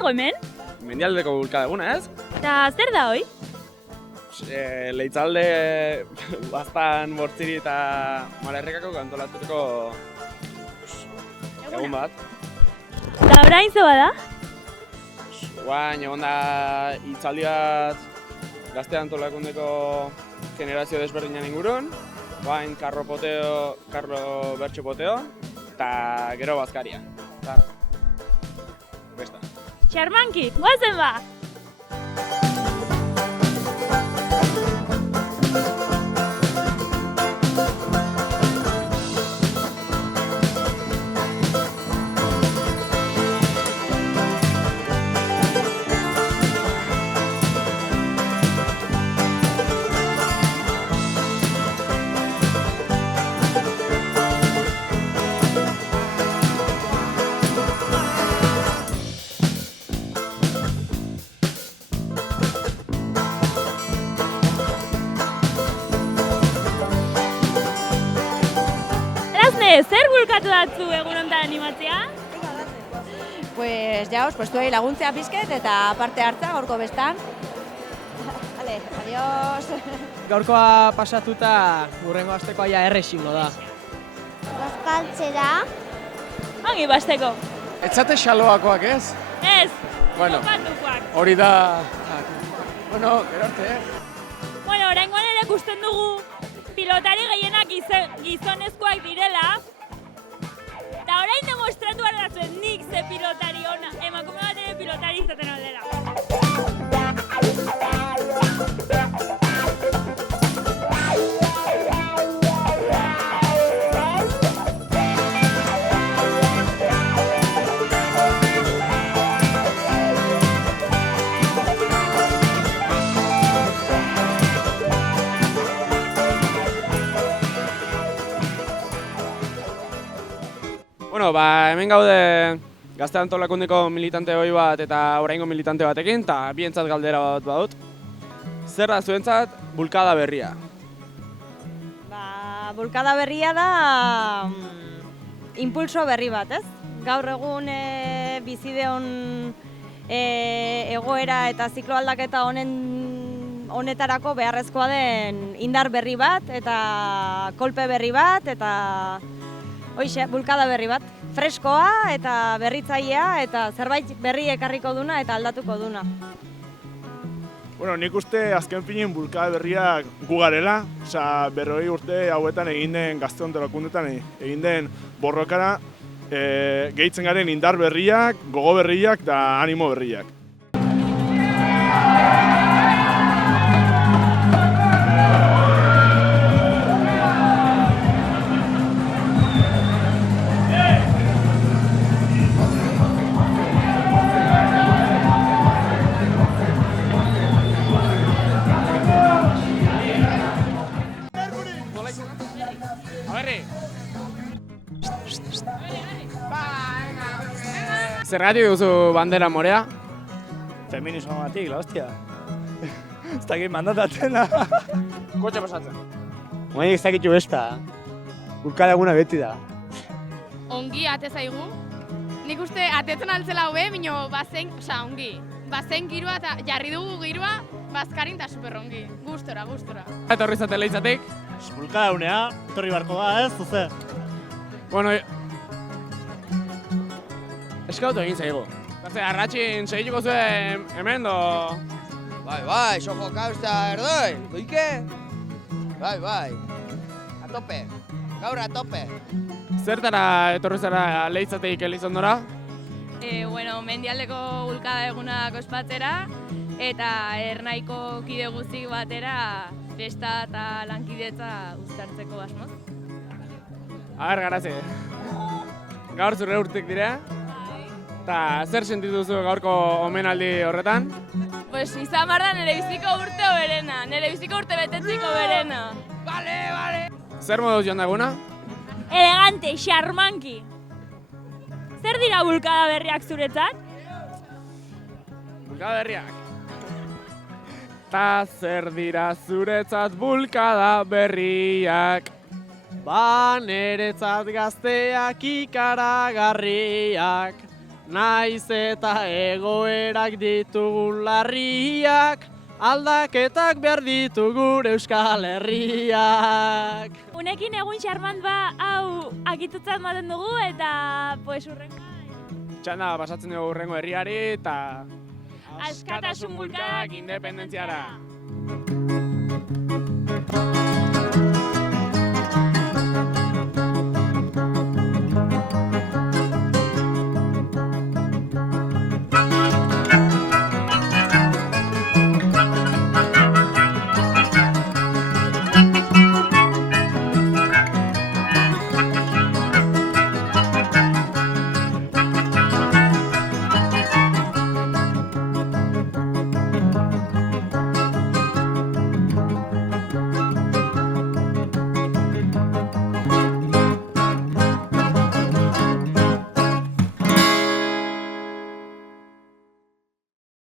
dago hemen? Mendialdeko bulkada eguna, ez? Eta zer da hoi? Leitzalde baztan bortziri eta malerrekako kantolatuteko egun bat. Eta orain zo bada? Guain, egon da hitzaldi bat gazte antolakundeko generazio desberdinan ingurun. Guain, Karlo Bertxo Poteo, eta gero Bazkaria. Besta. Xarmanki, goazen ba! Zer bulkatu datzu egun honetan animatzea? Pues ya os puestuei laguntzea pizket eta parte hartza gaurko bestan. Vale, adiós. Gaurkoa pasatuta hurrengo astekoa ja errexingo da. Bazkaltzera. Ongi basteko. Etzate xaloakoak, ez? Ez, Bueno, kopatukoak. hori da... Bueno, gero arte, Bueno, oraingoan ere ikusten dugu pilotari gehienak gizonezkoak direla. Eta orain demostratu behar nik ze pilotari ona, emakume bat ere pilotari izaten aldera. Bueno, hemen gaude gazte antolakundeko militante hoi bat eta oraingo militante batekin, eta bientzat galdera bat badut. Zer da zuentzat bulkada berria? Bulkada berria da impulso berri bat, ez? Gaur egun bizideon egoera eta ziklo aldaketa honetarako beharrezkoa den indar berri bat eta kolpe berri bat eta hoixe, bulkada berri bat. Freskoa eta berritzailea eta zerbait berri ekarriko duna eta aldatuko duna. Bueno, nik uste azken finean bulkada berriak gu garela, osea 40 urte hauetan egin den gazte antolakundetan egin den borrokara gehitzen garen indar berriak, gogo berriak eta animo berriak. Zergatik duzu bandera morea? Feminismo batik, la hostia. Ez dakit mandatatzen da. Kotxe pasatzen. Moanik ez dakitu besta. Bulkada eguna beti da. Ongi ate zaigu. Nik uste atetzen altzela hobe, bino bazen, ongi. Bazen giroa eta jarri dugu giroa, Bazkarin eta super ongi. Gustora. Etorri zate leitzatik? Bulkada unea, etorri barko da, ez, zuze. Bueno, eskautu egin zaigu. Gazte, arratxin segituko zuen hemen do... Bai, sofoka usta erdoi, goike? Bai, a tope, gaur a tope. Zertara etorri zara leitzatik Elizondora? Bueno, mendialdeko bulkada egunak ospatzera eta ernaiko kide guztik batera festa eta lankidetza uztartzeko asmoz. Garazi. Gaur zure urtik dira? Eta zer sentitu zu gaurko omenaldi horretan? Pues izan behar da nire biziko urte berena, nire biziko urte betetziko berena. Vale. Zer moduz joan da eguna? Elegante, xarmanki. Zer dira bulkada berriak zuretzat? Bulkada berriak. Ta zer dira zuretzat bulkada berriak? Ba, neretzat gazteak ikaragarriak. Naiz eta egoerak ditugu larriak, aldaketak behar ditu gure Euskal Herriak. Unekin egun xarmant hau akitutzat maten dugu eta pues urrengoa. Txanda pasatzen dugu urrengo herriari eta Askatasun bulkadak independentziara.